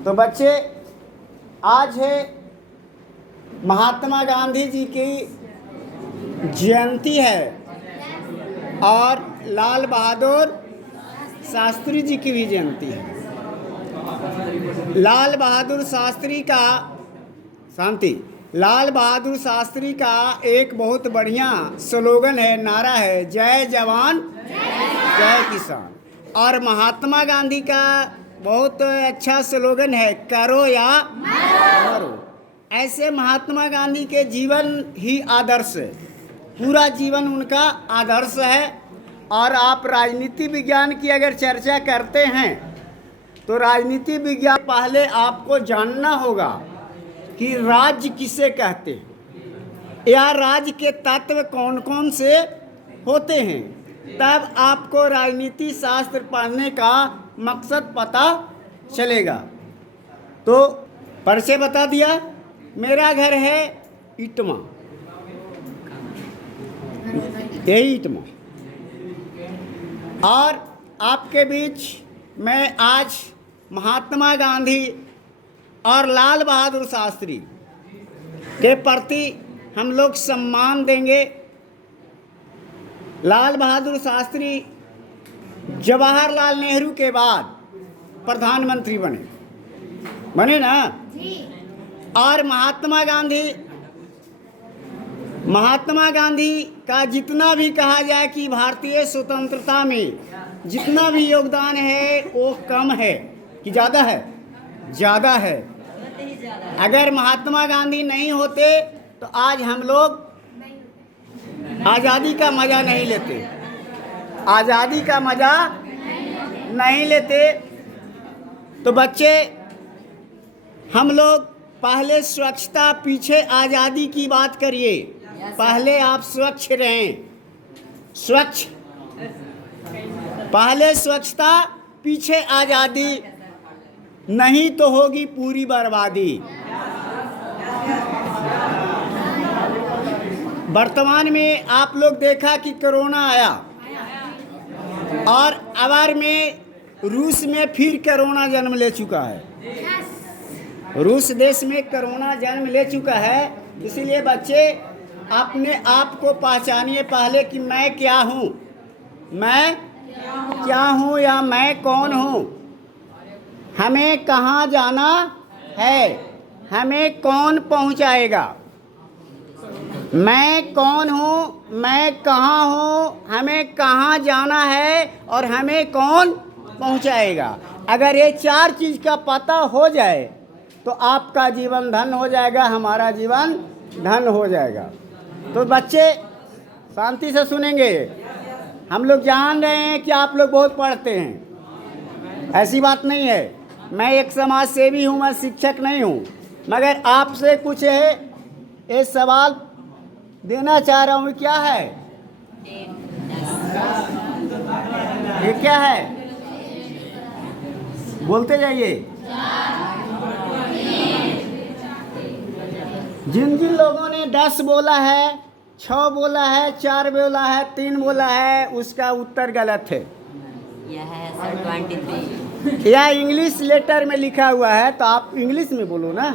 तो बच्चे, आज है महात्मा गांधी जी की जयंती है और लाल बहादुर शास्त्री जी की भी जयंती है। लाल बहादुर बहादुर शास्त्री का एक बहुत बढ़िया स्लोगन है, नारा है, जय जवान जय किसान। और महात्मा गांधी का बहुत अच्छा स्लोगन है, करो या मरो। ऐसे महात्मा गांधी के जीवन ही आदर्श है, पूरा जीवन उनका आदर्श है। और आप राजनीति विज्ञान की अगर चर्चा करते हैं तो राजनीति विज्ञान पहले आपको जानना होगा कि राज्य किसे कहते हैं या राज्य के तत्व कौन कौन से होते हैं, तब आपको राजनीति शास्त्र पढ़ने का मकसद पता चलेगा। तो परिचय बता दिया, मेरा घर है इटमा, यही इटमा। और आपके बीच मैं आज महात्मा गांधी और लाल बहादुर शास्त्री के प्रति हम लोग सम्मान देंगे। लाल बहादुर शास्त्री जवाहरलाल नेहरू के बाद प्रधानमंत्री बने ना। और महात्मा गांधी का जितना भी कहा जाए कि भारतीय स्वतंत्रता में जितना भी योगदान है वो कम है कि ज़्यादा है? ज़्यादा है। अगर महात्मा गांधी नहीं होते तो आज हम लोग आज़ादी का मज़ा नहीं लेते, आज़ादी का मज़ा नहीं लेते। तो बच्चे, हम लोग पहले स्वच्छता पीछे आज़ादी की बात करिए। पहले आप स्वच्छ रहें, स्वच्छ, पहले स्वच्छता पीछे आज़ादी, नहीं तो होगी पूरी बर्बादी। वर्तमान में आप लोग देखा कि कोरोना आया और अवर में रूस में फिर कोरोना जन्म ले चुका है। रूस देश में कोरोना जन्म ले चुका है। इसीलिए बच्चे अपने आप को पहचानिए पहले कि मैं क्या हूँ, मैं क्या हूँ या मैं कौन हूँ, हमें कहाँ जाना है, हमें कौन पहुँचाएगा, मैं कौन हूँ, मैं कहाँ हूँ, हमें कहाँ जाना है और हमें कौन पहुँचाएगा। अगर ये चार चीज़ का पता हो जाए तो आपका जीवन धन हो जाएगा, हमारा जीवन धन हो जाएगा। तो बच्चे शांति से सुनेंगे। हम लोग जान रहे हैं कि आप लोग बहुत पढ़ते हैं, ऐसी बात नहीं है। मैं एक समाज सेवी हूँ, मैं शिक्षक नहीं हूँ, मगर आपसे कुछ है ये सवाल देना चाह रहा हूँ। क्या है ये, क्या है? बोलते जाइए। जिन जिन लोगों ने 10 बोला है, 6 बोला है, 4 बोला है, 3 बोला है, उसका उत्तर गलत है। यह है सर 23। यह इंग्लिश लेटर में लिखा हुआ है, तो आप इंग्लिश में बोलो ना।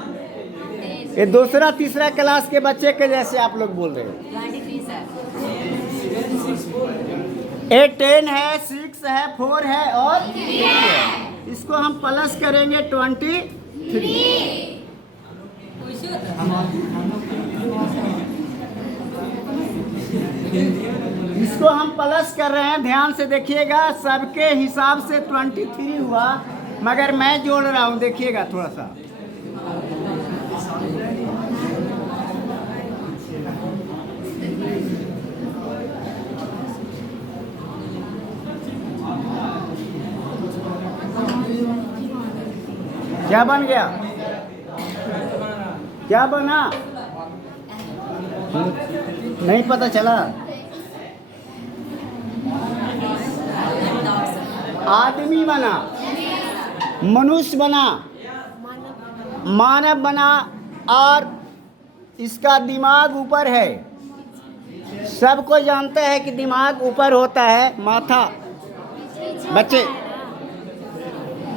ये दूसरा तीसरा क्लास के बच्चे के जैसे आप लोग बोल रहे हो। 23 सर। ये 10 है, 6 है, 4 है और 3 है। इसको हम प्लस करेंगे 23। इसको हम प्लस कर रहे हैं, ध्यान से देखिएगा। सबके हिसाब से 23 हुआ, मगर मैं जोड़ रहा हूँ, देखिएगा थोड़ा सा। क्या बन गया? क्या बना? नहीं पता चला। आदमी बना, मनुष्य बना, मानव बना। और इसका दिमाग ऊपर है। सबको जानते हैं कि दिमाग ऊपर होता है, माथा। बच्चे,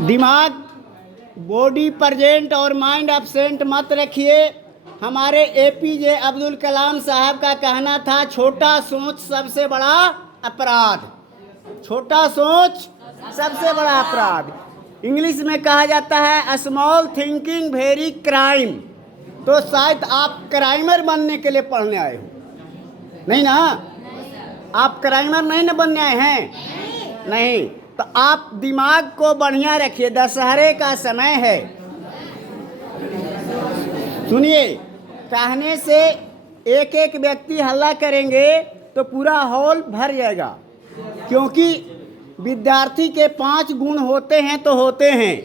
दिमाग बॉडी प्रेजेंट और माइंड एब्सेंट मत रखिए। हमारे एपीजे अब्दुल कलाम साहब का कहना था, छोटा सोच सबसे बड़ा अपराध। छोटा सोच सबसे बड़ा अपराध। इंग्लिश में कहा जाता है स्मॉल थिंकिंग वेरी क्राइम। तो शायद आप क्राइमर बनने के लिए पढ़ने आए हो, नहीं ना? आप क्राइमर नहीं ना बनने आए हैं? नहीं। तो आप दिमाग को बढ़िया रखिए, दशहरे का समय है। सुनिए, कहने से एक एक व्यक्ति हल्ला करेंगे तो पूरा हॉल भर जाएगा, क्योंकि विद्यार्थी के 5 गुण होते हैं तो होते हैं,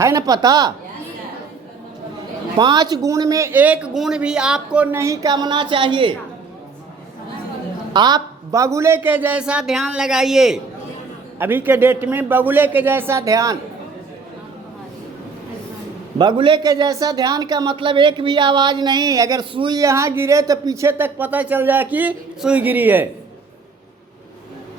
है ना पता? 5 गुण में एक गुण भी आपको नहीं कमना चाहिए। आप बगुले के जैसा ध्यान लगाइए। अभी के डेट में बगुले के जैसा ध्यान। बगुले के जैसा ध्यान का मतलब एक भी आवाज़ नहीं। अगर सुई यहाँ गिरे तो पीछे तक पता चल जाए कि सुई गिरी है।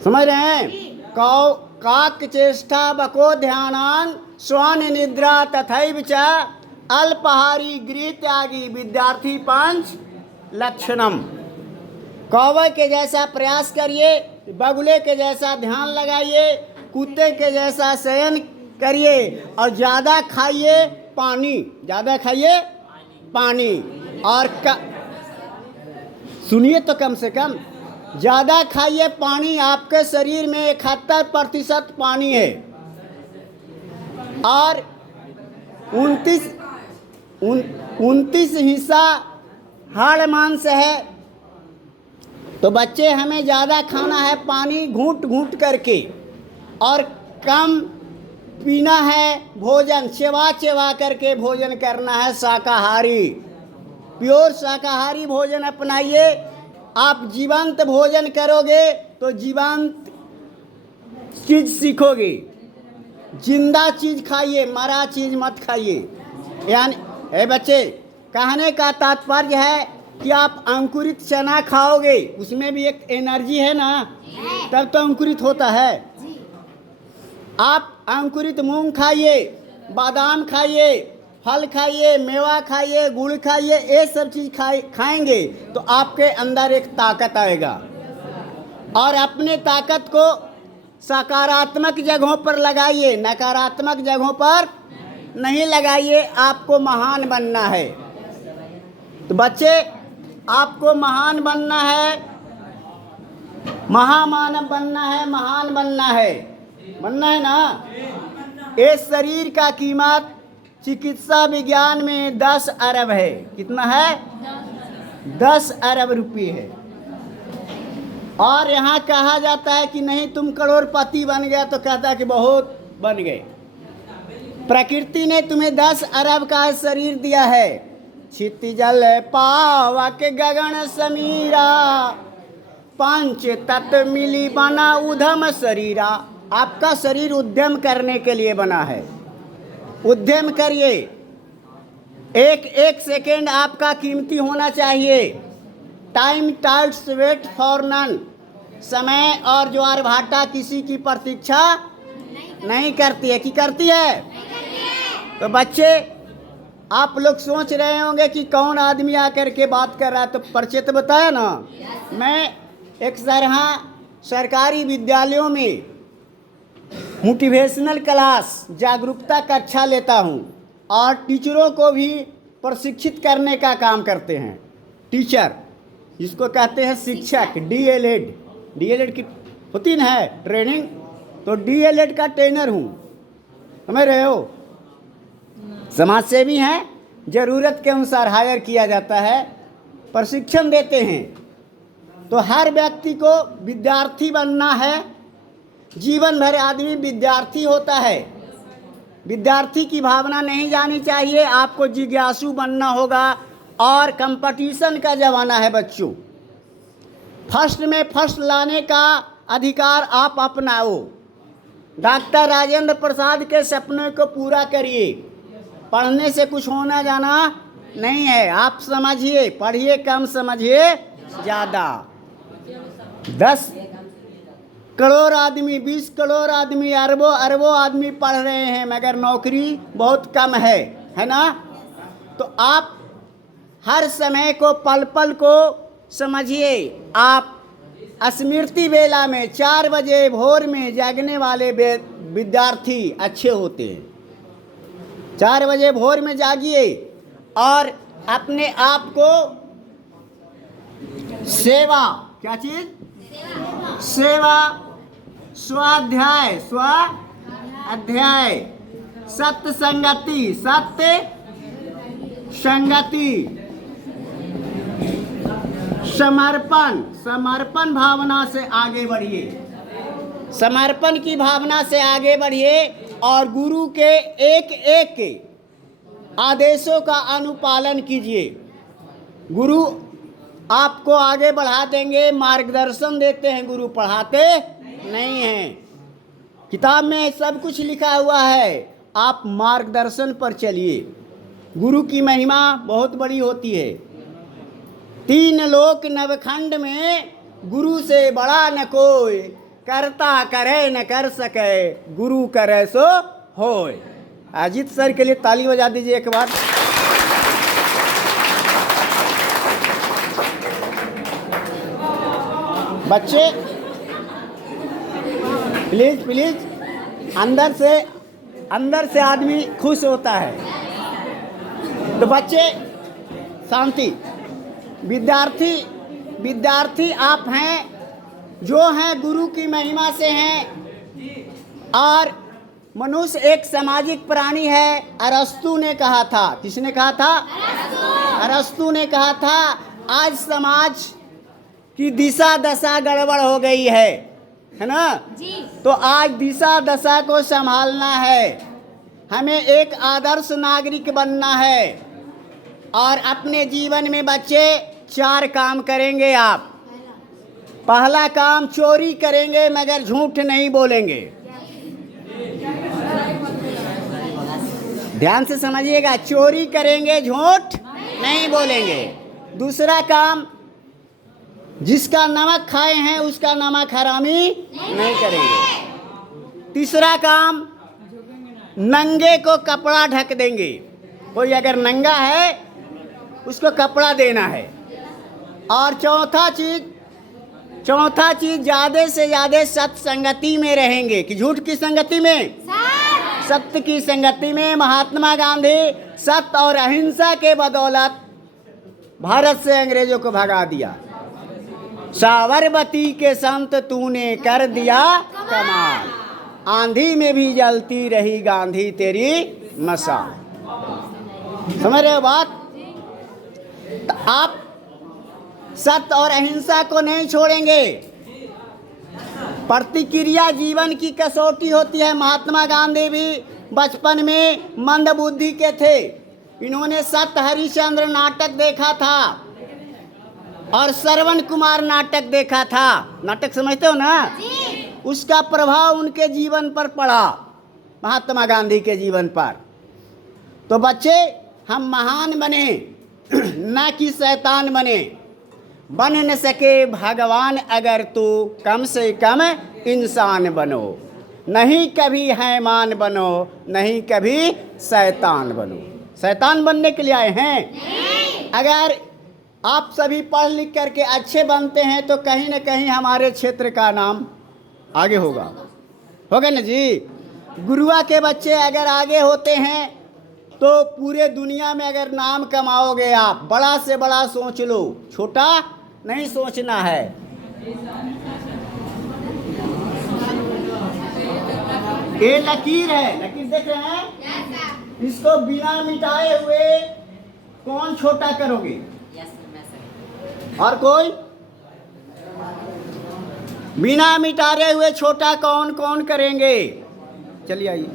समझ रहे हैं? काक चेष्टा बको ध्यानान श्वान निद्रा तथैव च अल्पहारी गृह त्यागी विद्यार्थी पंच लक्षणम। कौवे के जैसा प्रयास करिए, बगुले के जैसा ध्यान लगाइए, कुत्ते के जैसा शयन करिए और ज़्यादा खाइए पानी। ज़्यादा खाइए पानी। और सुनिए तो कम से कम ज़्यादा खाइए पानी। आपके शरीर में 71% पानी है और 29 हिस्सा हाड़ मांस है। तो बच्चे, हमें ज़्यादा खाना है पानी घूंट घूंट करके, और कम पीना है भोजन, चबा चबा करके भोजन करना है। शाकाहारी, प्योर शाकाहारी भोजन अपनाइए। आप जीवंत भोजन करोगे तो जीवंत चीज़ सीखोगे। जिंदा चीज़ खाइए, मरा चीज़ मत खाइए। यानी बच्चे, कहने का तात्पर्य है कि आप अंकुरित चना खाओगे, उसमें भी एक एनर्जी है ना, तब तो अंकुरित होता है। आप अंकुरित मूंग खाइए, बादाम खाइए, फल खाइए, मेवा खाइए, गुड़ खाइए, ये सब चीज़ खाएंगे तो आपके अंदर एक ताकत आएगा। और अपने ताकत को सकारात्मक जगहों पर लगाइए, नकारात्मक जगहों पर नहीं लगाइए। आपको महान बनना है। तो बच्चे, आपको महान बनना है, महामानव बनना है, महान बनना है ना। इस शरीर का कीमत चिकित्सा विज्ञान में 10 अरब है। कितना है? 10 अरब रुपये है। और यहाँ कहा जाता है कि नहीं तुम करोड़पति बन गया, तो कहता है कि बहुत बन गए। प्रकृति ने तुम्हें 10 अरब का शरीर दिया है। क्षितिजल पावक गगन समीरा, पंच तत्व मिली बना उधम शरीरा। आपका शरीर उद्यम करने के लिए बना है। उद्यम करिए। एक एक सेकेंड आपका कीमती होना चाहिए। Time tides wait for none. समय और ज्वार भाटा किसी की प्रतीक्षा नहीं करती है। कि करती है? तो बच्चे, आप लोग सोच रहे होंगे कि कौन आदमी आकर के बात कर रहा है, तो परिचय तो बताया ना। मैं एक सरकारी विद्यालयों में मोटिवेशनल क्लास, जागरूकता कक्षा लेता हूँ और टीचरों को भी प्रशिक्षित करने का काम करते हैं। टीचर, जिसको कहते हैं शिक्षक, डीएलएड की होती ना है ट्रेनिंग, तो डीएलएड का ट्रेनर हूँ। समझ रहे हो? समाज सेवी हैं, ज़रूरत के अनुसार हायर किया जाता है, प्रशिक्षण देते हैं। तो हर व्यक्ति को विद्यार्थी बनना है। जीवन भर आदमी विद्यार्थी होता है। विद्यार्थी की भावना नहीं जानी चाहिए। आपको जिज्ञासु बनना होगा। और कंपटीशन का ज़माना है बच्चों। फर्स्ट में फर्स्ट लाने का अधिकार आप अपनाओ। डॉक्टर राजेंद्र प्रसाद के सपने को पूरा करिए। पढ़ने से कुछ होना जाना नहीं है। आप समझिए, पढ़िए कम, समझिए ज़्यादा। करोड़ आदमी, 20 करोड़ आदमी, अरबों अरबों आदमी पढ़ रहे हैं, मगर नौकरी बहुत कम है ना। तो आप हर समय को, पल पल को समझिए। आप स्मृति वेला में 4 बजे भोर में जागने वाले विद्यार्थी अच्छे होते हैं। 4 बजे भोर में जागिए और अपने आप को सेवा, क्या चीज, सेवा, स्वाध्याय, स्व अध्याय, सत्य संगति, सत्य संगति, समर्पण, समर्पण भावना से आगे बढ़िए, समर्पण की भावना से आगे बढ़िए और गुरु के एक एक आदेशों का अनुपालन कीजिए। गुरु आपको आगे बढ़ा देंगे, मार्गदर्शन देते हैं, गुरु पढ़ाते नहीं हैं। किताब में सब कुछ लिखा हुआ है, आप मार्गदर्शन पर चलिए। गुरु की महिमा बहुत बड़ी होती है। 3 लोक नवखंड में गुरु से बड़ा न कोई, करता करे न कर सके, गुरु करे सो होय। अजीत सर के लिए ताली बजा दीजिए एक बार। बच्चे प्लीज प्लीज, अंदर से आदमी खुश होता है। तो बच्चे शांति। विद्यार्थी आप हैं, जो हैं गुरु की महिमा से हैं। और मनुष्य एक सामाजिक प्राणी है। अरस्तु ने कहा था, किसने कहा था? अरस्तु ने कहा था, आज समाज की दिशा दशा गड़बड़ हो गई है ना जी। तो आज दिशा दशा को संभालना है, हमें एक आदर्श नागरिक बनना है। और अपने जीवन में बच्चे 4 काम करेंगे आप। पहला काम, चोरी करेंगे मगर झूठ नहीं बोलेंगे। ध्यान से समझिएगा, चोरी करेंगे, झूठ नहीं बोलेंगे। दूसरा काम, जिसका नमक खाए हैं उसका नमक हरामी नहीं करेंगे। तीसरा काम, नंगे को कपड़ा ढक देंगे। कोई अगर नंगा है उसको कपड़ा देना है। और चौथा चीज ज़्यादा से ज़्यादा सत्संगति में रहेंगे। कि झूठ की संगति में, सत्य की संगति में। महात्मा गांधी सत्य और अहिंसा के बदौलत भारत से अंग्रेजों को भगा दिया। साबरमती के संत तूने कर दिया कमाल, आंधी में भी जलती रही गांधी तेरी मशाल। समझ रहे हो बात? तो आप सत्य और अहिंसा को नहीं छोड़ेंगे। प्रतिक्रिया जीवन की कसौटी होती है। महात्मा गांधी भी बचपन में मंद बुद्धि के थे। इन्होंने सत्य हरिश्चंद्र नाटक देखा था और श्रवण कुमार नाटक देखा था। नाटक समझते हो ना? उसका प्रभाव उनके जीवन पर पड़ा, महात्मा गांधी के जीवन पर। तो बच्चे, हम महान बने ना कि शैतान बने। बन न सके भगवान अगर तू कम से कम इंसान बनो। नहीं कभी हैमान बनो, नहीं कभी शैतान बनो। शैतान बनने के लिए आए हैं? अगर आप सभी पढ़ लिख करके अच्छे बनते हैं तो कहीं न कहीं हमारे क्षेत्र का नाम आगे होगा ना जी। गुरुआ के बच्चे अगर आगे होते हैं तो पूरे दुनिया में अगर नाम कमाओगे आप। बड़ा से बड़ा सोच लो, छोटा नहीं सोचना है। ये लकीर है, लकीर देख रहे हैं? इसको बिना मिटाए हुए कौन छोटा करोगे? और कोई? बिना मिटाए हुए छोटा कौन कौन करेंगे? चलिए आइए।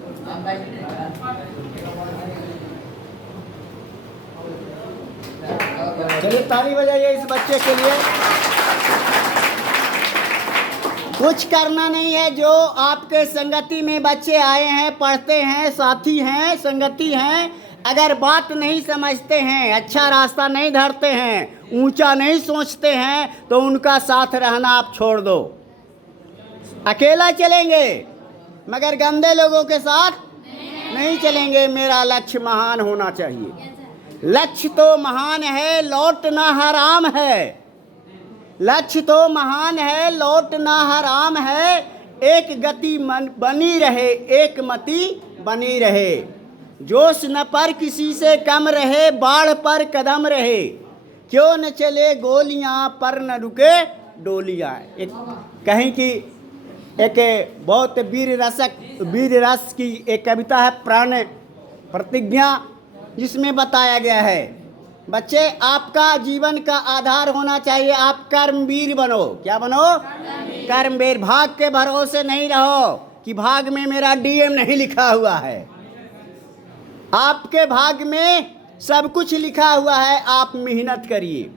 चलिए ताली बजाइए इस बच्चे के लिए। कुछ करना नहीं है। जो आपके संगति में बच्चे आए हैं, पढ़ते हैं, साथी हैं, संगति हैं, अगर बात नहीं समझते हैं, अच्छा रास्ता नहीं धरते हैं, ऊंचा नहीं सोचते हैं, तो उनका साथ रहना आप छोड़ दो। अकेला चलेंगे मगर गंदे लोगों के साथ नहीं चलेंगे। मेरा लक्ष्य महान होना चाहिए। लक्ष्य तो महान है, लौटना हराम है। लक्ष्य तो महान है, लौटना हराम है। एक गति मन बनी रहे, एक मति बनी रहे। जोश न पर किसी से कम रहे, बाढ़ पर कदम रहे। क्यों न चले गोलियां पर न रुके डोलियां। एक कहीं की एक बहुत वीर रस की एक कविता है, प्राण प्रतिज्ञा, जिसमें बताया गया है बच्चे आपका जीवन का आधार होना चाहिए, आप कर्मवीर बनो। क्या बनो? कर्मवीर। भाग के भरोसे नहीं रहो कि भाग में मेरा डीएम नहीं लिखा हुआ है। आपके भाग में सब कुछ लिखा हुआ है, आप मेहनत करिए।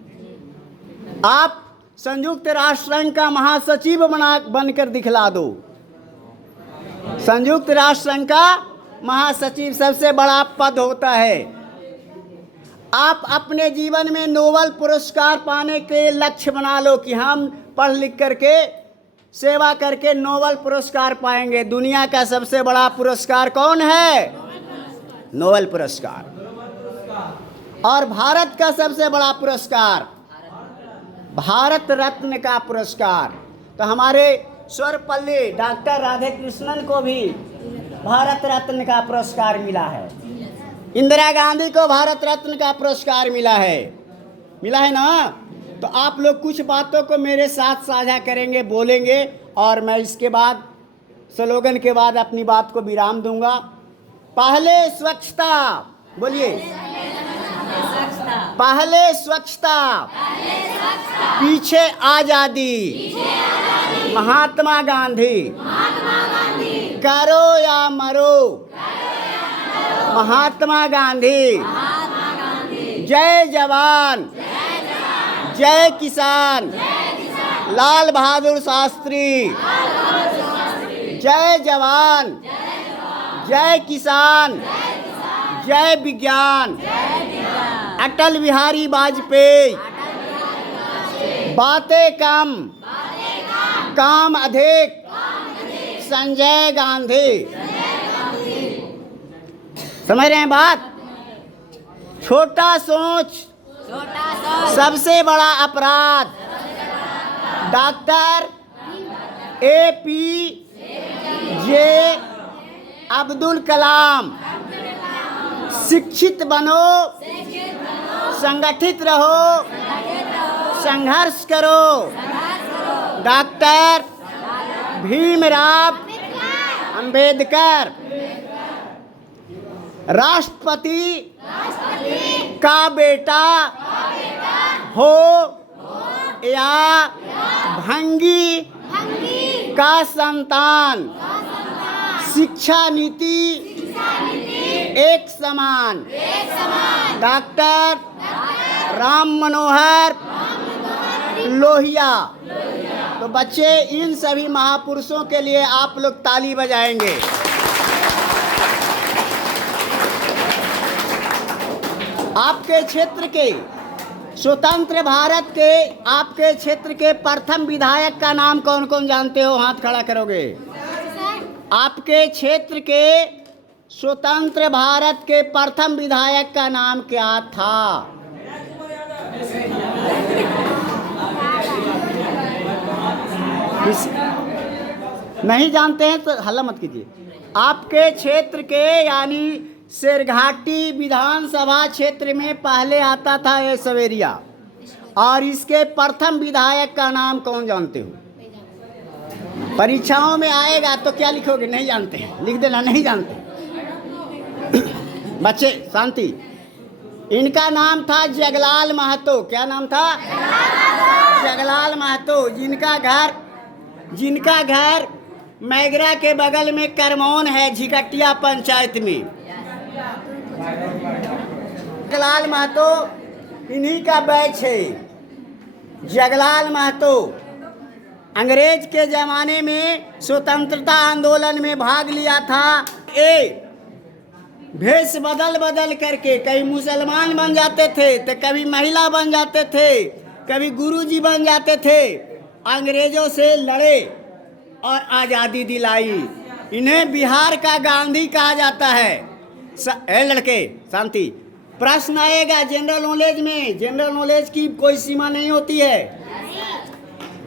आप संयुक्त राष्ट्र संघ का महासचिव बनकर दिखला दो। संयुक्त राष्ट्र संघ का महासचिव सबसे बड़ा पद होता है। आप अपने जीवन में नोबेल पुरस्कार पाने के लक्ष्य बना लो कि हम पढ़ लिख करके सेवा करके नोबेल पुरस्कार पाएंगे। दुनिया का सबसे बड़ा पुरस्कार कौन है? नोबेल पुरस्कार। और भारत का सबसे बड़ा पुरस्कार भारत रत्न का पुरस्कार। तो हमारे सर्वपल्ली डॉक्टर राधे कृष्णन को भी भारत रत्न का पुरस्कार मिला है। इंदिरा गांधी को भारत रत्न का पुरस्कार मिला है ना। तो आप लोग कुछ बातों को मेरे साथ साझा करेंगे, बोलेंगे, और मैं इसके बाद स्लोगन के बाद अपनी बात को विराम दूंगा। पहले स्वच्छता, बोलिए। पहले स्वच्छता, पीछे आजादी। महात्मा गांधी। करो या मरो। महात्मा गांधी। जय जवान, जय किसान। लाल बहादुर शास्त्री। जय जवान, जय किसान, जय विज्ञान। अटल बिहारी वाजपेयी। बातें कम, काम अधिक। संजय गांधी। समझ रहे हैं बात? छोटा सोच सबसे बड़ा अपराध। Doctor APJ Abdul Kalam. शिक्षित बनो, संगठित रहो, संघर्ष करो। डॉक्टर भीमराव अंबेडकर। राष्ट्रपति का बेटा हो या भंगी का संतान, शिक्षा नीति एक समान। डॉक्टर राम मनोहर लोहिया। तो बच्चे, इन सभी महापुरुषों के लिए आप लोग ताली बजाएंगे। आपके क्षेत्र के स्वतंत्र भारत के आपके क्षेत्र के प्रथम विधायक का नाम कौन कौन जानते हो? हाथ खड़ा करोगे। आपके क्षेत्र के स्वतंत्र भारत के प्रथम विधायक का नाम क्या था? नहीं जानते हैं तो हल्ला मत कीजिए। आपके क्षेत्र के यानी शेरघाटी विधानसभा क्षेत्र में पहले आता था ये सवेरिया, और इसके प्रथम विधायक का नाम कौन जानते हो? परीक्षाओं में आएगा तो क्या लिखोगे? नहीं जानते हैं, लिख देना नहीं जानते। बच्चे शांति। इनका नाम था जगलाल महतो। क्या नाम था? जगलाल महतो, जिनका घर मैगरा के बगल में करमौन है, झिकटिया पंचायत में। जगलाल महतो इन्हीं का बैच है। जगलाल महतो अंग्रेज के ज़माने में स्वतंत्रता आंदोलन में भाग लिया था। भेष बदल करके कभी मुसलमान बन जाते थे, तो कभी महिला बन जाते थे, कभी गुरुजी बन जाते थे। अंग्रेजों से लड़े और आज़ादी दिलाई। इन्हें बिहार का गांधी कहा जाता है। ए लड़के शांति, प्रश्न आएगा जनरल नॉलेज में। जनरल नॉलेज की कोई सीमा नहीं होती है।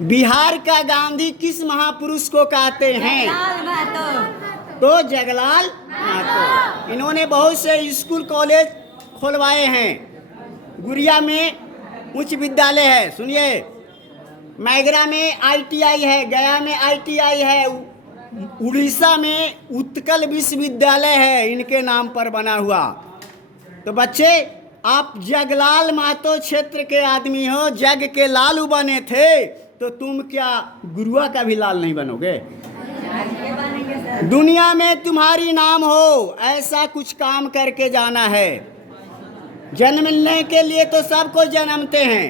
बिहार का गांधी किस महापुरुष को कहते हैं? तो जगलाल महतो। इन्होंने बहुत से स्कूल कॉलेज खुलवाए हैं। गुड़िया में उच्च विद्यालय है, सुनिए, मैगरा में ITI है, गया में ITI है, उड़ीसा में उत्कल विश्वविद्यालय है इनके नाम पर बना हुआ। तो बच्चे, आप जगलाल महतो क्षेत्र के आदमी हो, जग के लालू बने थे, तो तुम क्या गुरुआ का भी लाल नहीं बनोगे? दुनिया में तुम्हारी नाम हो, ऐसा कुछ काम करके जाना है। जन्मने के लिए तो सबको जन्मते हैं,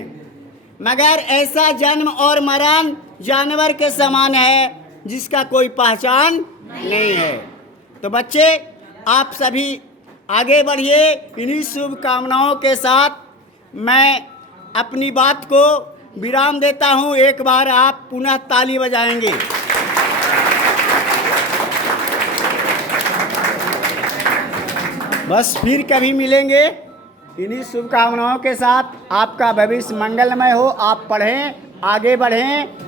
मगर ऐसा जन्म और मरण जानवर के समान है जिसका कोई पहचान नहीं है। तो बच्चे, आप सभी आगे बढ़िए। इन्हीं शुभकामनाओं के साथ मैं अपनी बात को विराम देता हूँ। एक बार आप पुनः ताली बजाएंगे। बस फिर कभी मिलेंगे। इन्हीं शुभकामनाओं के साथ आपका भविष्य मंगलमय हो। आप पढ़ें, आगे बढ़ें।